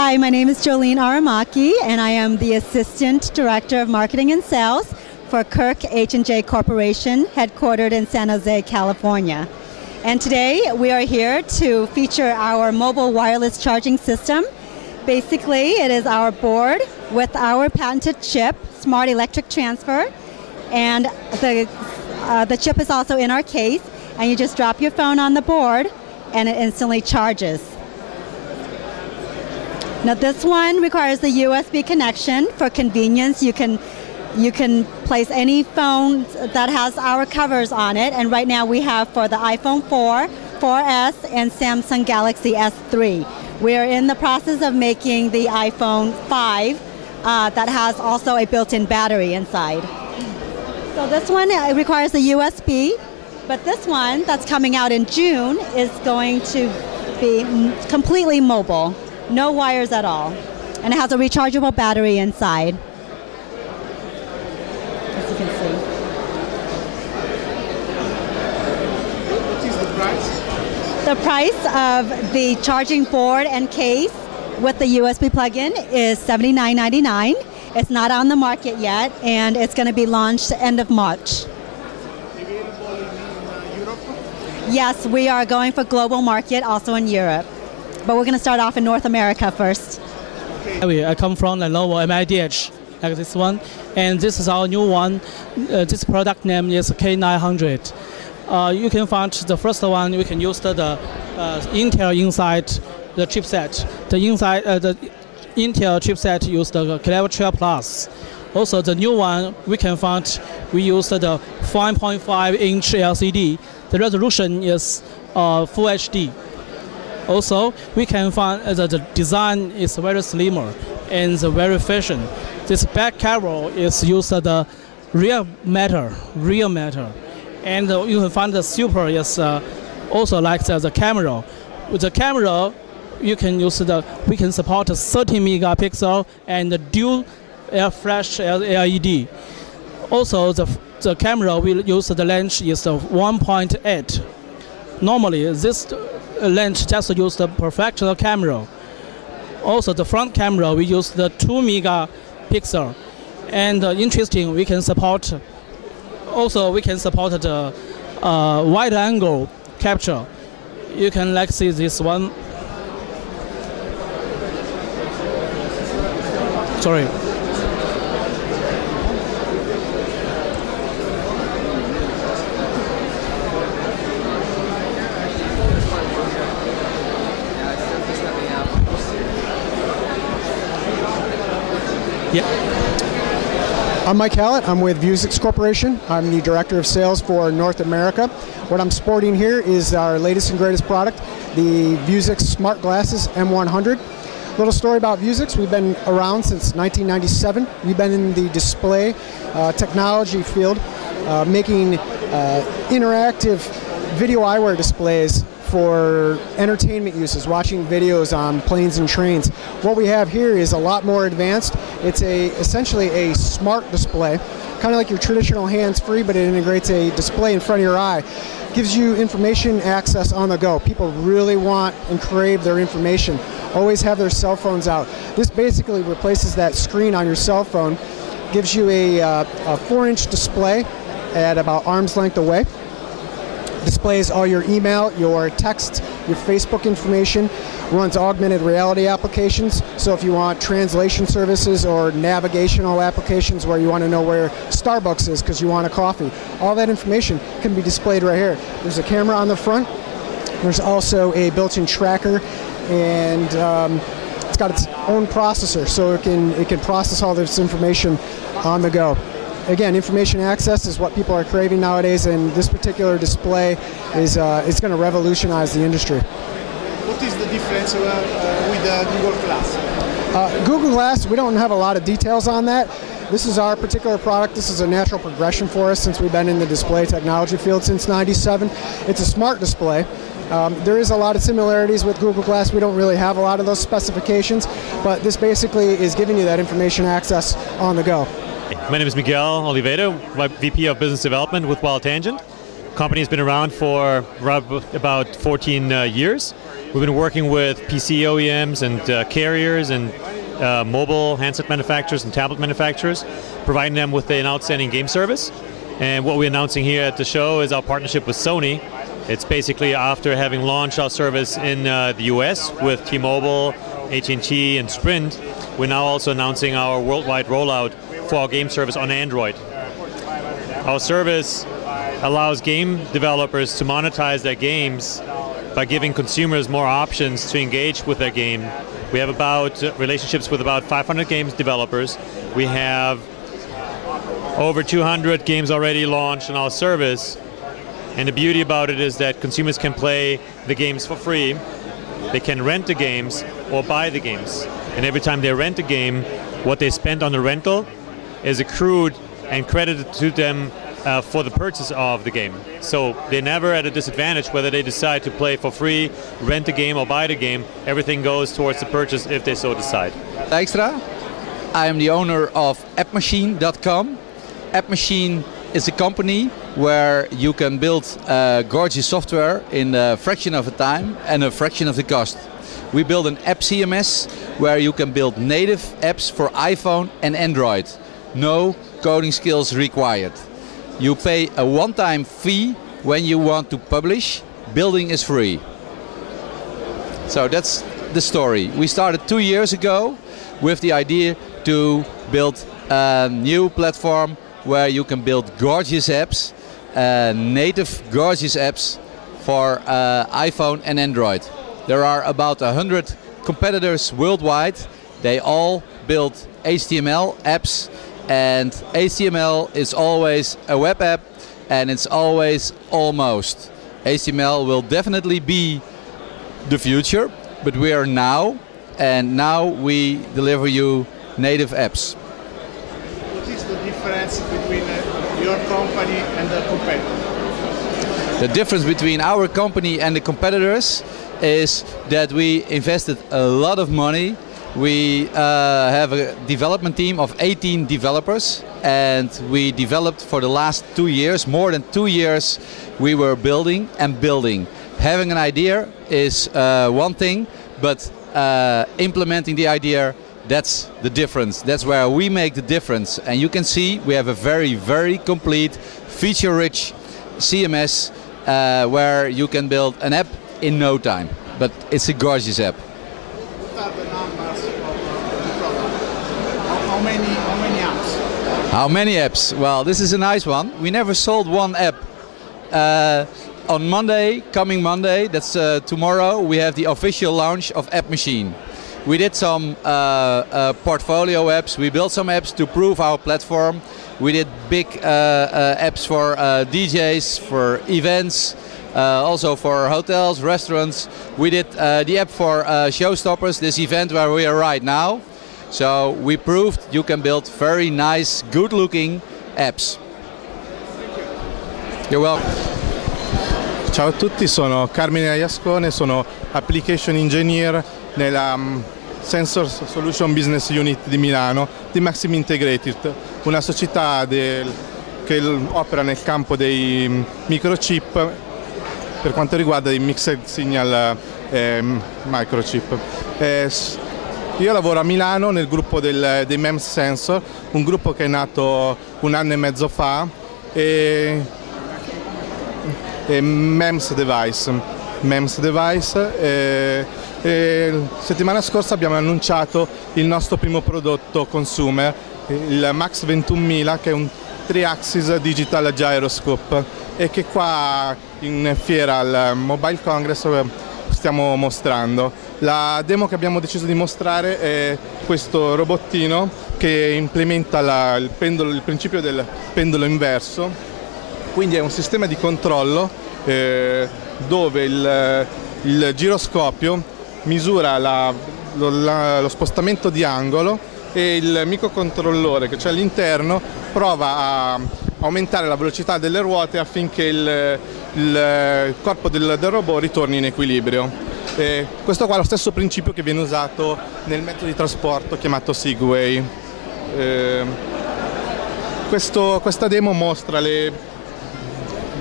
Hi, my name is Jolene Aramaki, and I am the Assistant Director of Marketing and Sales for Kirk H&J Corporation, headquartered in San Jose, California. And today we are here to feature our mobile wireless charging system. Basically, it is our board with our patented chip, Smart Electric Transfer, and the chip is also in our case, and you just drop your phone on the board and it instantly charges. Now this one requires the USB connection. For convenience, you can place any phone that has our covers on it, and right now we have for the iPhone 4, 4S, and Samsung Galaxy S3. We are in the process of making the iPhone 5 that has also a built-in battery inside. So this one requires the USB, but this one that's coming out in June is going to be completely mobile. No wires at all. And it has a rechargeable battery inside. As you can see. What is the price? The price of the charging board and case with the USB plug-in is $79.99. It's not on the market yet, and it's going to be launched end of March. Available in Europe? Yes, we are going for global market, also in Europe. But we're going to start off in North America first. I come from Lenovo MIDH, like this one, and this is our new one. This product name is K900. You can find the first one. You can use the Intel inside the chipset. The Intel chipset used the Clever 12 Plus. Also, the new one we can find. We use the 5.5-inch LCD. The resolution is Full HD. Also, we can find the design is very slimmer and very fashion. This back cover is used the real matter, and you can find the super is also like the camera. With the camera, you can use we can support 30 megapixel and dual flash LED. Also, the camera will use the lens is 1.8. Normally, this lens just use the professional camera. Also, the front camera we use the 2 megapixel, and interesting we can support. Also, we can support the wide angle capture. You can like see this one. Sorry. Yeah. I'm Mike Hallett. I'm with Vuzix Corporation. I'm the Director of Sales for North America. What I'm sporting here is our latest and greatest product, the Vuzix Smart Glasses M100. Little story about Vuzix. We've been around since 1997. We've been in the display technology field, making interactive video eyewear displays for entertainment uses, watching videos on planes and trains. What we have here is a lot more advanced. It's essentially a smart display, kind of like your traditional hands-free, but it integrates a display in front of your eye. Gives you information access on the go. People really want and crave their information. Always have their cell phones out. This basically replaces that screen on your cell phone. Gives you a 4-inch display at about arm's length away. Displays all your email, your text, your Facebook information, runs augmented reality applications. So if you want translation services or navigational applications where you want to know where Starbucks is because you want a coffee, all that information can be displayed right here. There's a camera on the front. There's also a built-in tracker, and it's got its own processor, so it can process all this information on the go. Again, information access is what people are craving nowadays, and this particular display is going to revolutionize the industry. What is the difference with Google Glass? Google Glass, we don't have a lot of details on that. This is our particular product. This is a natural progression for us since we've been in the display technology field since '97. It's a smart display. There is a lot of similarities with Google Glass. We don't really have a lot of those specifications, but this basically is giving you that information access on the go. My name is Miguel Oliveira, VP of Business Development with Wild Tangent. company has been around for about 14 years. We've been working with PC OEMs and carriers and mobile handset manufacturers and tablet manufacturers, providing them with an outstanding game service. And what we're announcing here at the show is our partnership with Sony. It's basically after having launched our service in the US with T-Mobile, AT&T and Sprint, we're now also announcing our worldwide rollout for our game service on Android. Our service allows game developers to monetize their games by giving consumers more options to engage with their game. We have relationships with about 500 games developers. We have over 200 games already launched on our service. And the beauty about it is that consumers can play the games for free. They can rent the games or buy the games. And every time they rent a game, what they spend on the rental is accrued and credited to them for the purchase of the game. So they're never at a disadvantage whether they decide to play for free, rent the game or buy the game. Everything goes towards the purchase if they so decide. Dijkstra. I am the owner of appmachine.com. Appmachine is a company where you can build gorgeous software in a fraction of the time and a fraction of the cost. We build an app CMS where you can build native apps for iPhone and Android. No coding skills required. You pay a one-time fee when you want to publish. Building is free. So that's the story. We started 2 years ago with the idea to build a new platform where you can build gorgeous apps, native gorgeous apps for iPhone and Android. There are about 100 competitors worldwide. They all build HTML apps, and HTML is always a web app, and it's always almost. HTML will definitely be the future, but we are now, and now we deliver you native apps. What is the difference between your company and the competitor? The difference between our company and the competitors is that we invested a lot of money. We have a development team of 18 developers, and we developed for the last 2 years, more than 2 years, we were building and building. Having an idea is one thing, but implementing the idea, that's the difference. That's where we make the difference. And you can see we have a very, very complete, feature-rich CMS where you can build an app in no time. But it's a gorgeous app. What are the numbers of the product? How many apps? How many apps? Well, this is a nice one. We never sold one app. On Monday, coming Monday, that's tomorrow, we have the official launch of Appmachine. We did some portfolio apps. We built some apps to prove our platform. We did big apps for DJs, for events, also for hotels, restaurants. We did the app for Showstoppers, this event where we are right now. So we proved you can build very nice, good-looking apps. You're welcome. Ciao a tutti, sono Carmine Aiascone, sono Application Engineer nella Sensor Solution Business Unit di Milano di Maxim Integrated, una società che opera nel campo dei microchip per quanto riguarda i mixed signal microchip. Io lavoro a Milano nel gruppo dei MEMS Sensor, un gruppo che è nato 1 anno e mezzo fa, e MEMS Device. Settimana scorsa abbiamo annunciato il nostro primo prodotto consumer, il Max 21000, che è un 3-axis digital gyroscope, e che qua in fiera al Mobile Congress stiamo mostrando. La demo che abbiamo deciso di mostrare è questo robottino che implementa il principio del pendolo inverso. Quindi è un sistema di controllo dove il giroscopio misura lo spostamento di angolo, e il microcontrollore che c'è all'interno prova a aumentare la velocità delle ruote affinché il corpo del robot ritorni in equilibrio. Questo qua è lo stesso principio che viene usato nel mezzo di trasporto chiamato Segway. Questa demo mostra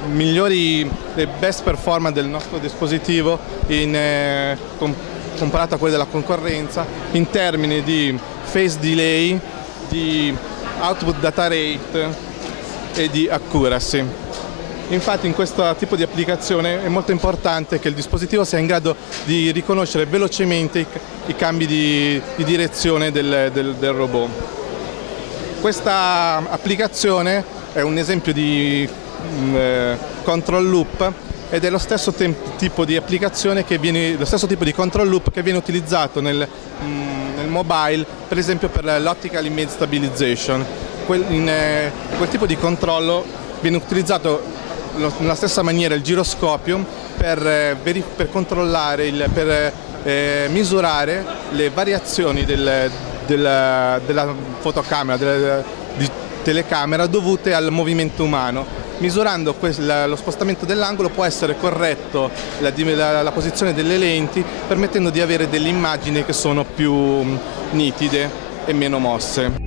migliori, le best performance del nostro dispositivo comparato a quelle della concorrenza in termini di phase delay, di output data rate e di accuracy. Infatti in questo tipo di applicazione è molto importante che il dispositivo sia in grado di riconoscere velocemente i cambi di direzione del robot. Questa applicazione è un esempio di control loop ed è lo stesso tipo di applicazione lo stesso tipo di control loop che viene utilizzato nel mobile, per esempio per l'optical image stabilization. In quel tipo di controllo viene utilizzato nella stessa maniera il giroscopio per controllare, per misurare le variazioni della fotocamera, di telecamera dovute al movimento umano. Misurando lo spostamento dell'angolo può essere corretto la posizione delle lenti, permettendo di avere delle immagini che sono più nitide e meno mosse.